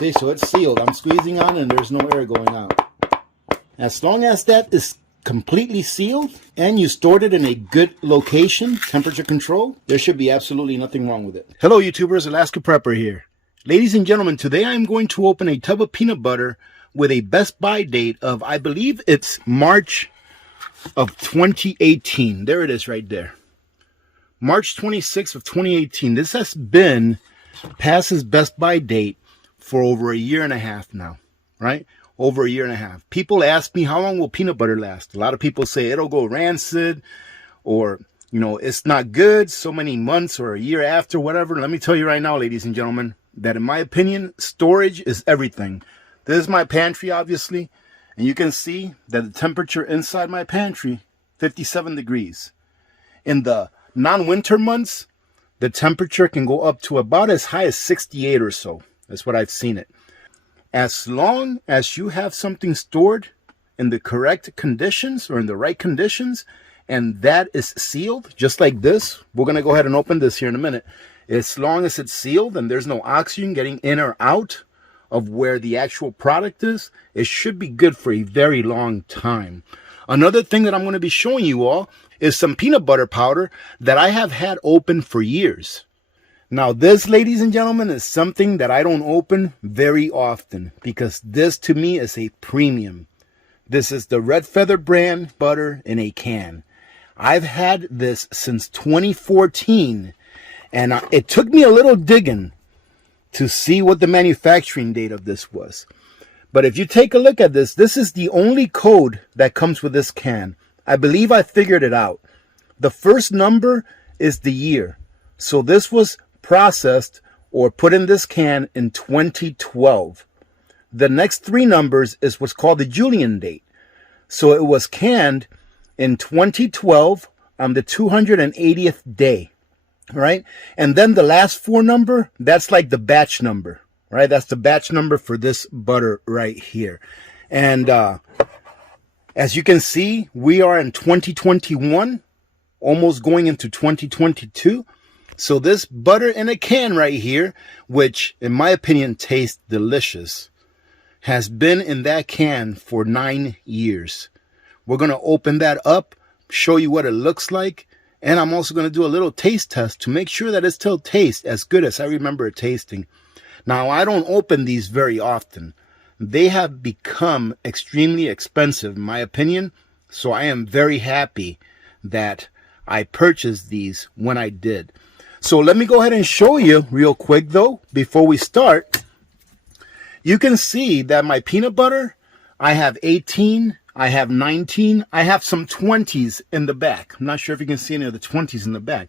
See, so it's sealed. I'm squeezing on it and there's no air going out. As long as that is completely sealed and you stored it in a good location, temperature control, there should be absolutely nothing wrong with it. Hello YouTubers, Alaska Prepper here. Ladies and gentlemen, today I'm going to open a tub of peanut butter with a best buy date of, I believe it's March of 2018. There it is right there. March 26th of 2018. This has been past its best buy date for over a year and a half now, right? Over a year and a half. People ask me, how long will peanut butter last? A lot of people say it'll go rancid, or, you know, it's not good so many months or a year after, whatever. Let me tell you right now, ladies and gentlemen, that in my opinion, storage is everything. This is my pantry, obviously, and you can see that the temperature inside my pantry, 57 degrees. In the non-winter months, the temperature can go up to about as high as 68 or so. That's what I've seen it. As long as you have something stored in the correct conditions or in the right conditions, and that is sealed, just like this. We're going to go ahead and open this here in a minute. As long as it's sealed and there's no oxygen getting in or out of where the actual product is, it should be good for a very long time. Another thing that I'm going to be showing you all is some peanut butter powder that I have had open for years. Now this, ladies and gentlemen, is something that I don't open very often because this to me is a premium. This is the Red Feather brand butter in a can. I've had this since 2014, and it took me a little digging to see what the manufacturing date of this was. But if you take a look at this, this is the only code that comes with this can. I believe I figured it out. The first number is the year. So this was processed or put in this can in 2012. The next three numbers is what's called the Julian date. So it was canned in 2012 on the 280th day, right? And then the last four number, that's like the batch number, right? That's the batch number for this butter right here. And as you can see, we are in 2021, almost going into 2022. So this butter in a can right here, which in my opinion tastes delicious, has been in that can for 9 years. We're going to open that up, show you what it looks like, and I'm also going to do a little taste test to make sure that it still tastes as good as I remember it tasting. Now, I don't open these very often. They have become extremely expensive, in my opinion, so I am very happy that I purchased these when I did. So let me go ahead and show you real quick, though, before we start. You can see that my peanut butter, I have 18, I have 19, I have some 20s in the back. I'm not sure if you can see any of the 20s in the back.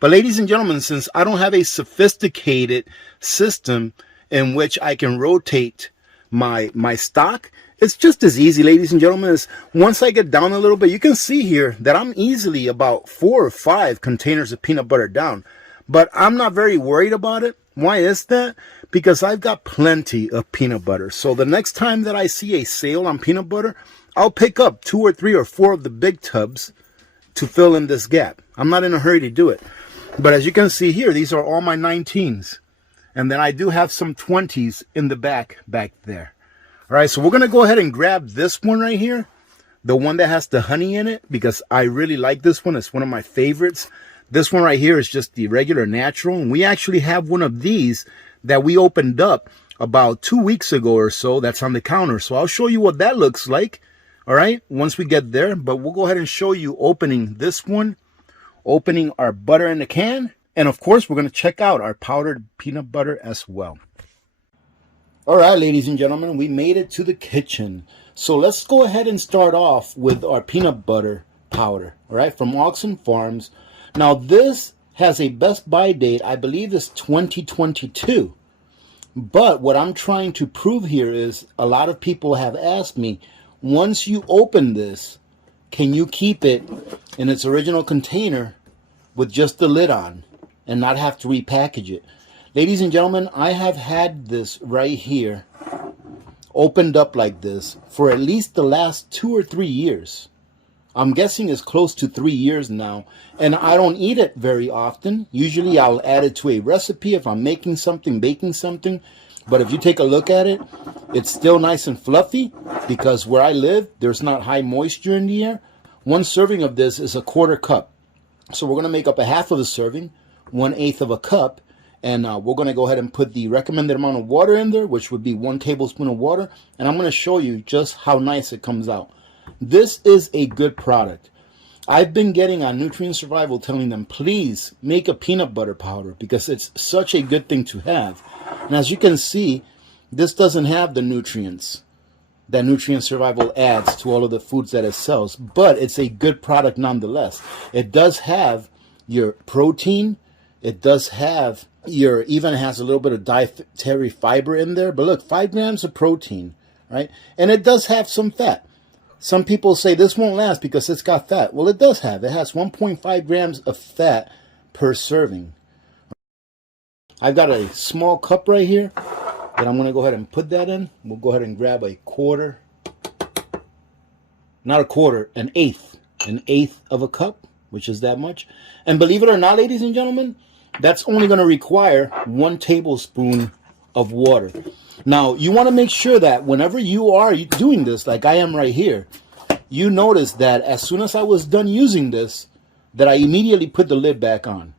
But ladies and gentlemen, since I don't have a sophisticated system in which I can rotate my stock, it's just as easy, ladies and gentlemen, as once I get down a little bit, you can see here that I'm easily about 4 or 5 containers of peanut butter down. But I'm not very worried about it. Why is that? Because I've got plenty of peanut butter. So the next time that I see a sale on peanut butter, I'll pick up 2 or 3 or 4 of the big tubs to fill in this gap. I'm not in a hurry to do it. But as you can see here, these are all my 19s. And then I do have some 20s in the back there. All right, so we're going to go ahead and grab this one right here. The one that has the honey in it, because I really like this one. It's one of my favorites. This one right here is just the regular natural. And we actually have one of these that we opened up about 2 weeks ago or so. That's on the counter. So I'll show you what that looks like. All right, once we get there. But we'll go ahead and show you opening this one, opening our butter in the can. And of course, we're going to check out our powdered peanut butter as well. All right, ladies and gentlemen, we made it to the kitchen. So let's go ahead and start off with our peanut butter powder, all right, from Oxen Farms. Now, this has a best buy date, I believe it's 2022. But what I'm trying to prove here is a lot of people have asked me, once you open this, can you keep it in its original container with just the lid on and not have to repackage it? Ladies and gentlemen, I have had this right here opened up like this for at least the last 2 or 3 years. I'm guessing it's close to 3 years now, and I don't eat it very often. Usually I'll add it to a recipe if I'm making something, baking something, But if you take a look at it, it's still nice and fluffy because where I live, there's not high moisture in the air. One serving of this is a quarter cup. So we're going to make up a half of a serving, 1/8 of a cup. And we're going to go ahead and put the recommended amount of water in there, which would be 1 tablespoon of water. And I'm going to show you just how nice it comes out. This is a good product. I've been getting on Nutrient Survival telling them, please make a peanut butter powder because it's such a good thing to have. And as you can see, this doesn't have the nutrients that Nutrient Survival adds to all of the foods that it sells. But it's a good product nonetheless. It does have your protein. It does have even has a little bit of dietary fiber in there. But look, 5 grams of protein, right? And it does have some fat. Some people say this won't last because it's got fat. Well, it does have. It has 1.5 grams of fat per serving. I've got a small cup right here that I'm going to go ahead and put that in. We'll go ahead and grab a quarter. Not a quarter, an eighth. An eighth of a cup, which is that much. And believe it or not, ladies and gentlemen, that's only going to require 1 tablespoon of water. Now, you want to make sure that whenever you are doing this, like I am right here, you notice that as soon as I was done using this, that I immediately put the lid back on.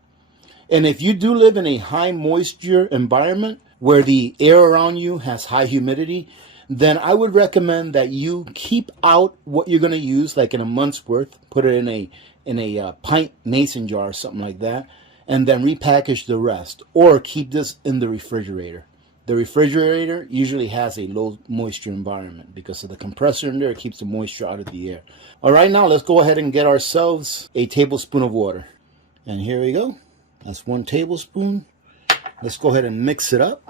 And if you do live in a high moisture environment where the air around you has high humidity, then I would recommend that you keep out what you're going to use, like in a month's worth, put it in a pint mason jar or something like that, and then repackage the rest, or keep this in the refrigerator. The refrigerator usually has a low moisture environment because of the compressor in there. It keeps the moisture out of the air. All right, now let's go ahead and get ourselves a tablespoon of water. And here we go. That's 1 tablespoon. Let's go ahead and mix it up.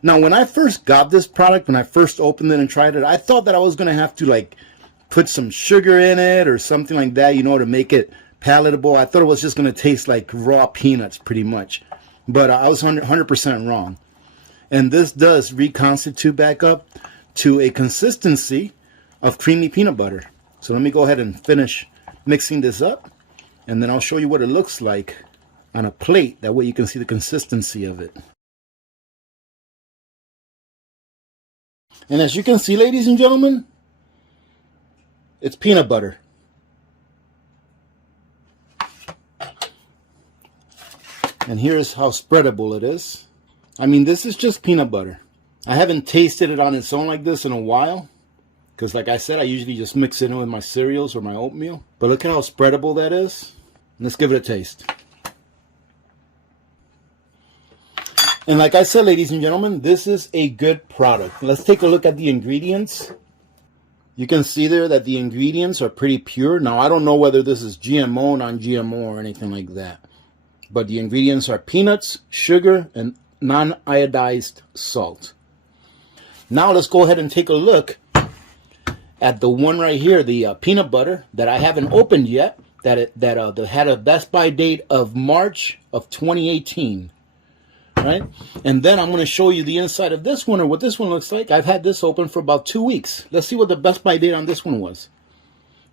Now, when I first got this product, when I first opened it and tried it, I thought that I was going to have to like put some sugar in it or something like that, you know, to make it palatable. I thought it was just going to taste like raw peanuts pretty much. But I was 100% wrong. And this does reconstitute back up to a consistency of creamy peanut butter. So let me go ahead and finish mixing this up. And then I'll show you what it looks like on a plate. That way you can see the consistency of it. And as you can see, ladies and gentlemen, it's peanut butter. And here's how spreadable it is. I mean, this is just peanut butter. I haven't tasted it on its own like this in a while. Because like I said, I usually just mix it in with my cereals or my oatmeal. But look at how spreadable that is. Let's give it a taste. And like I said, ladies and gentlemen, this is a good product. Let's take a look at the ingredients. You can see there that the ingredients are pretty pure. Now, I don't know whether this is GMO, non-GMO, or anything like that. But the ingredients are peanuts, sugar, and non-iodized salt. Now let's go ahead and take a look at the one right here, the peanut butter that I haven't opened yet, that had a Best By date of March of 2018. Right? And then I'm going to show you the inside of this one, or what this one looks like. I've had this open for about 2 weeks. Let's see what the Best By date on this one was.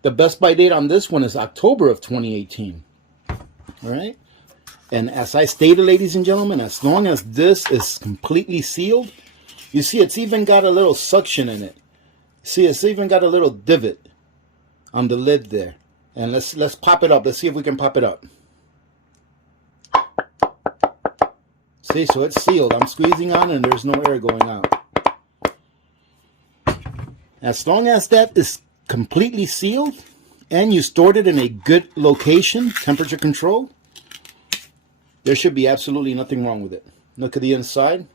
The Best By date on this one is October of 2018. All right? And as I stated, ladies and gentlemen, as long as this is completely sealed, you see it's even got a little suction in it. See, it's even got a little divot on the lid there. And let's pop it up. Let's see if we can pop it up. See, so it's sealed. I'm squeezing on and there's no air going out. As long as that is completely sealed and you stored it in a good location, temperature control, there should be absolutely nothing wrong with it. Look at the inside.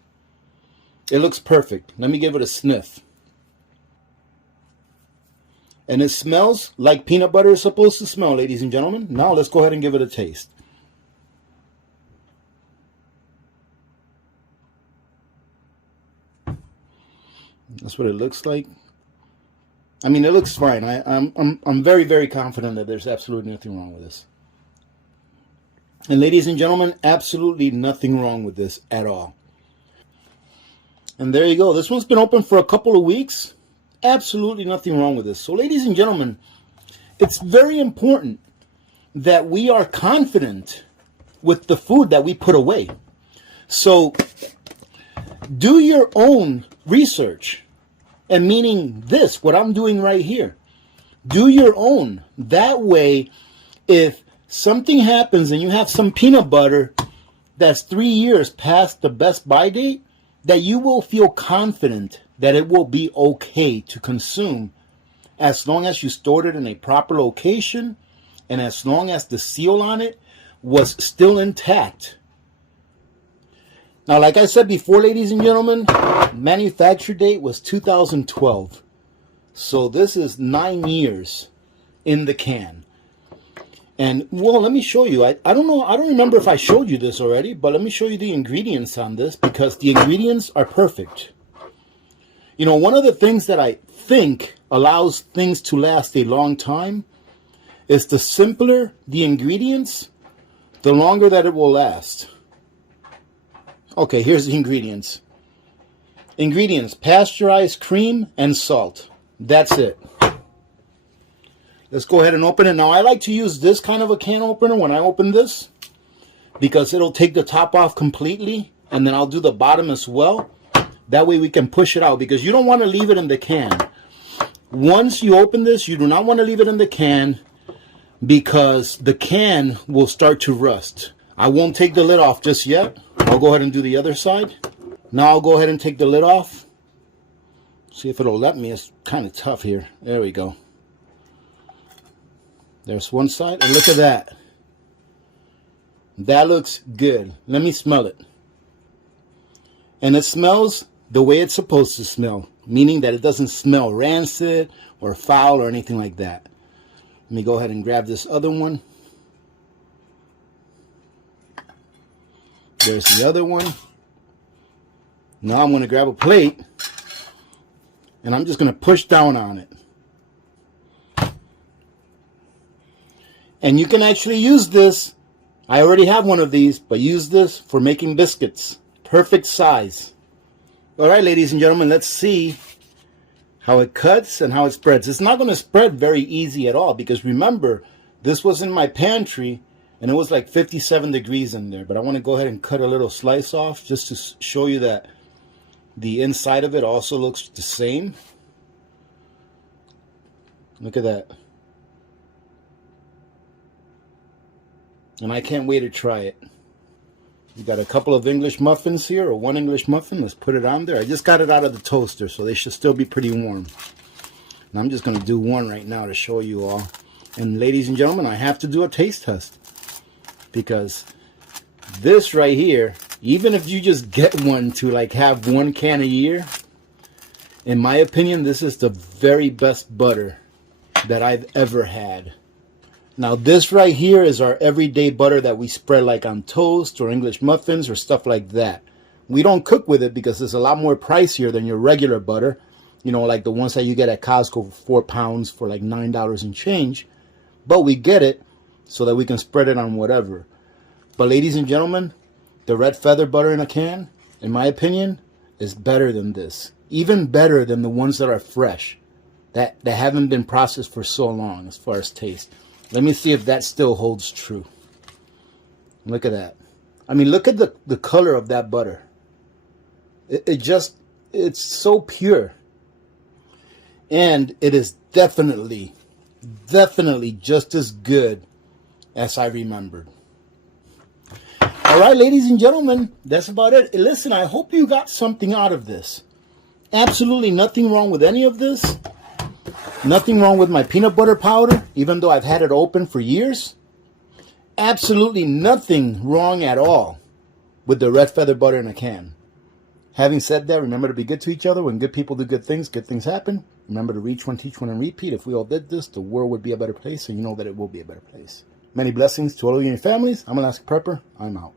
It looks perfect. Let me give it a sniff. And it smells like peanut butter is supposed to smell, ladies and gentlemen. Now let's go ahead and give it a taste. That's what it looks like. I mean, it looks fine. I'm very, very confident that there's absolutely nothing wrong with this. And ladies and gentlemen, absolutely nothing wrong with this at all. And there you go. This one's been open for a couple of weeks. Absolutely nothing wrong with this. So ladies and gentlemen, it's very important that we are confident with the food that we put away. So Do your own research. And meaning this, what I'm doing right here. Do your own. That way, if something happens and you have some peanut butter that's 3 years past the best buy date, that you will feel confident that it will be okay to consume as long as you stored it in a proper location and as long as the seal on it was still intact. Now, like I said before, ladies and gentlemen, manufacture date was 2012. So this is 9 years in the can. And, well, let me show you. I don't know. I don't remember if I showed you this already, but let me show you the ingredients on this because the ingredients are perfect. You know, one of the things that I think allows things to last a long time is the simpler the ingredients, the longer that it will last. Okay, here's the ingredients. Ingredients: pasteurized cream and salt. That's it. Let's go ahead and open it. Now, I like to use this kind of a can opener when I open this because it'll take the top off completely, and then I'll do the bottom as well. That way we can push it out because you don't want to leave it in the can. Once you open this, you do not want to leave it in the can because the can will start to rust. I won't take the lid off just yet. I'll go ahead and do the other side. Now I'll go ahead and take the lid off. See if it'll let me. It's kind of tough here. There we go. There's one side. And look at that. That looks good. Let me smell it. And it smells the way it's supposed to smell. Meaning that it doesn't smell rancid or foul or anything like that. Let me go ahead and grab this other one. There's the other one. Now I'm going to grab a plate and I'm just going to push down on it. And you can actually use this. I already have one of these, but use this for making biscuits. Perfect size. All right, ladies and gentlemen, let's see how it cuts and how it spreads. It's not going to spread very easy at all because remember, this was in my pantry and it was like 57 degrees in there. But I want to go ahead and cut a little slice off just to show you that the inside of it also looks the same. Look at that. And I can't wait to try it. We got a couple of English muffins here, or one English muffin. Let's put it on there. I just got it out of the toaster, so they should still be pretty warm. And I'm just going to do one right now to show you all. And ladies and gentlemen, I have to do a taste test. Because this right here, even if you just get one to like have one can a year, in my opinion, this is the very best butter that I've ever had. Now this right here is our everyday butter that we spread like on toast or English muffins or stuff like that. We don't cook with it because it's a lot more pricier than your regular butter. You know, like the ones that you get at Costco for 4 pounds for like $9 and change. But we get it so that we can spread it on whatever. But ladies and gentlemen, the red feather butter in a can, in my opinion, is better than this. Even better than the ones that are fresh. That haven't been processed for so long as far as taste. Let me see if that still holds true. Look at that. I mean, look at the color of that butter. It's so pure. And it is definitely just as good as I remembered. All right, ladies and gentlemen, that's about it. Listen, I hope you got something out of this. Absolutely nothing wrong with any of this. Nothing wrong with my peanut butter powder, even though I've had it open for years. Absolutely nothing wrong at all with the red feather butter in a can. Having said that, remember to be good to each other. When good people do good things happen. Remember to reach one, teach one, and repeat. If we all did this, the world would be a better place, and you know that it will be a better place. Many blessings to all of you and your families. I'm Alaska Prepper. I'm out.